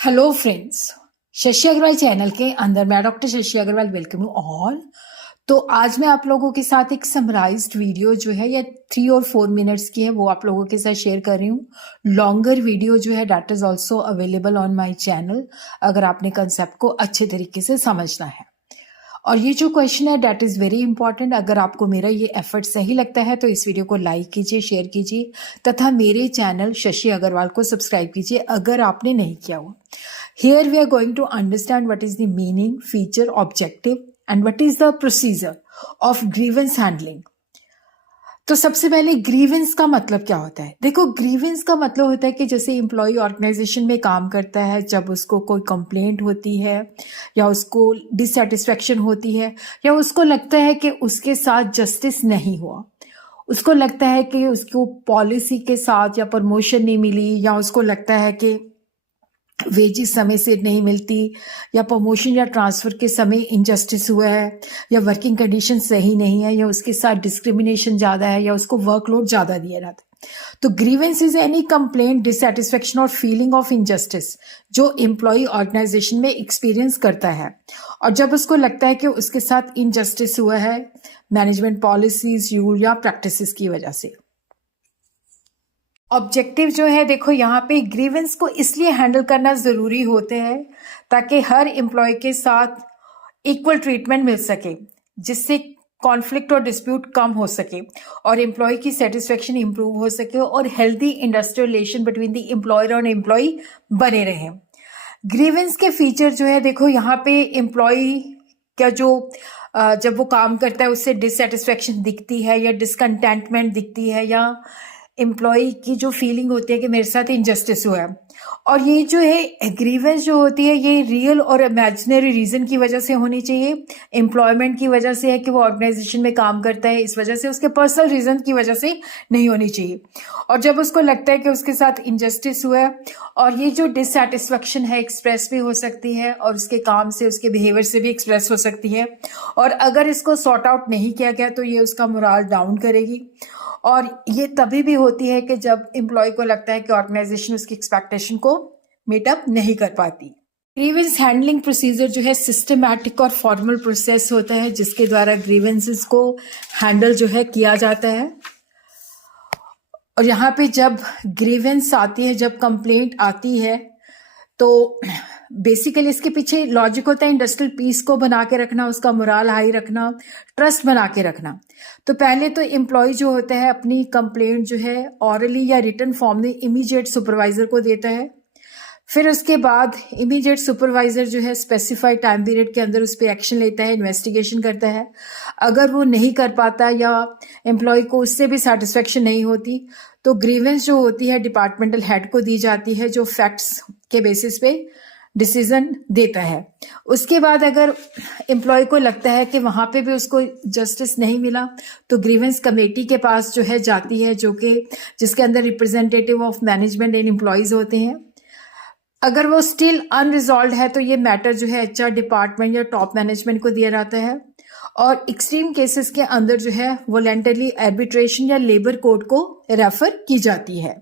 Hello friends, Shashi Agarwal channel के अंदर मैं doctor Shashi Agarwal welcome you all. तो आज मैं आप लोगों के साथ एक समराइज्ड वीडियो जो है या 3 और 4 मिनट्स की है वो आप लोगों के साथ शेयर कर रही हूँ। लॉन्गर वीडियो जो है that is also available on my channel अगर आपने कंसेप्ट को अच्छे तरीके से समझना है। और ये जो क्वेश्चन है दैट इज वेरी इंपॉर्टेंट। अगर आपको मेरा ये एफर्ट सही लगता है तो इस वीडियो को लाइक कीजिए, शेयर कीजिए तथा मेरे चैनल शशि अग्रवाल को सब्सक्राइब कीजिए अगर आपने नहीं किया हुआ। Here we are going to understand what is the meaning, feature, objective and what is the procedure of grievance handling. तो सबसे पहले ग्रीवेंस का मतलब क्या होता है? देखो, ग्रीवेंस का मतलब होता है कि जैसे एम्प्लॉय ऑर्गेनाइजेशन में काम करता है, जब उसको कोई कंप्लेंट होती है या उसको डिससेटिस्फेक्शन होती है या उसको लगता है कि उसके साथ जस्टिस नहीं हुआ, उसको लगता है कि उसको पॉलिसी के साथ या प्रमोशन नहीं मिली या उसको लगता है कि वेजेस समय से नहीं मिलती या प्रमोशन या ट्रांसफर के समय इनजस्टिस हुआ है या वर्किंग कंडीशन सही नहीं है या उसके साथ डिस्क्रिमिनेशन ज़्यादा है या उसको वर्कलोड ज़्यादा दिया जाता है। तो grievance is any complaint, dissatisfaction और फीलिंग ऑफ इनजस्टिस जो एम्प्लॉय ऑर्गेनाइजेशन में एक्सपीरियंस करता है और जब उसको लगता है कि उसके साथ इनजस्टिस हुआ है मैनेजमेंट पॉलिसीज, रूल या प्रैक्टिसेस की वजह से। ऑब्जेक्टिव जो है, देखो यहाँ पे ग्रीवेंस को इसलिए हैंडल करना ज़रूरी होते हैं ताकि हर एम्प्लॉय के साथ इक्वल ट्रीटमेंट मिल सके, जिससे कॉन्फ्लिक्ट और डिस्प्यूट कम हो सके और एम्प्लॉय की सेटिस्फेक्शन इंप्रूव हो सके और healthy industrial relation between the employer और एम्प्लॉय बने रहे। ग्रीवेंस के फीचर जो है, देखो यहाँ पे एम्प्लॉय का जो जब वो काम करता है उससे डिससेटिस्फेक्शन दिखती है या डिसकंटेंटमेंट दिखती है या एम्प्लॉय की जो फीलिंग होती है कि मेरे साथ इनजस्टिस हुआ है। और ये जो है ग्रीवेंस जो होती है ये रियल और इमेजिनरी रीजन की वजह से होनी चाहिए। एम्प्लॉयमेंट की वजह से है कि वो ऑर्गेनाइजेशन में काम करता है, इस वजह से उसके पर्सनल रीजन की वजह से नहीं होनी चाहिए। और जब उसको लगता है कि उसके साथ इनजस्टिस हुआ है और ये जो डिससेटिस्फेक्शन है एक्सप्रेस भी हो सकती है और उसके काम से, उसके बिहेवियर से भी एक्सप्रेस हो सकती है। और अगर इसको सॉर्ट आउट नहीं किया गया तो ये उसका मोराल डाउन करेगी और ये तभी भी होती है कि जब एम्प्लॉय को लगता है कि ऑर्गेनाइजेशन उसकी एक्सपेक्टेशन को मीट अप नहीं कर पाती। ग्रीवेंस हैंडलिंग प्रोसीजर जो है सिस्टमैटिक और फॉर्मल प्रोसेस होता है जिसके द्वारा ग्रीवेंसेस को हैंडल जो है किया जाता है। और यहाँ पे जब ग्रीवेंस आती है, जब कंप्लेंट आती है तो बेसिकली इसके पीछे लॉजिक होता है इंडस्ट्रियल पीस को बना के रखना, उसका मोराल हाई रखना, ट्रस्ट बना के रखना। तो पहले तो एम्प्लॉय जो होता है अपनी कंप्लेंट जो है ऑरली या रिटन फॉर्म में इमीडिएट सुपरवाइजर को देता है। फिर उसके बाद इमीडिएट सुपरवाइजर जो है स्पेसिफाइड टाइम पीरियड के अंदर उस पर एक्शन लेता है, इन्वेस्टिगेशन करता है। अगर वो नहीं कर पाता या एम्प्लॉय को उससे भी सेटिस्फेक्शन नहीं होती तो ग्रीवेंस जो होती है डिपार्टमेंटल हेड को दी जाती है जो फैक्ट्स के बेसिस पे डिसीजन देता है। उसके बाद अगर एम्प्लॉय को लगता है कि वहां पे भी उसको जस्टिस नहीं मिला तो ग्रीवेंस कमेटी के पास जो है जाती है, जो कि जिसके अंदर representative of management and employees होते हैं। अगर वो स्टिल अनरिजॉल्व है तो ये मैटर जो है एचआर डिपार्टमेंट या टॉप मैनेजमेंट को दिया जाता है और एक्सट्रीम केसेस के अंदर जो है वॉलंटरी आर्बिट्रेशन या लेबर कोर्ट को रेफर की जाती है।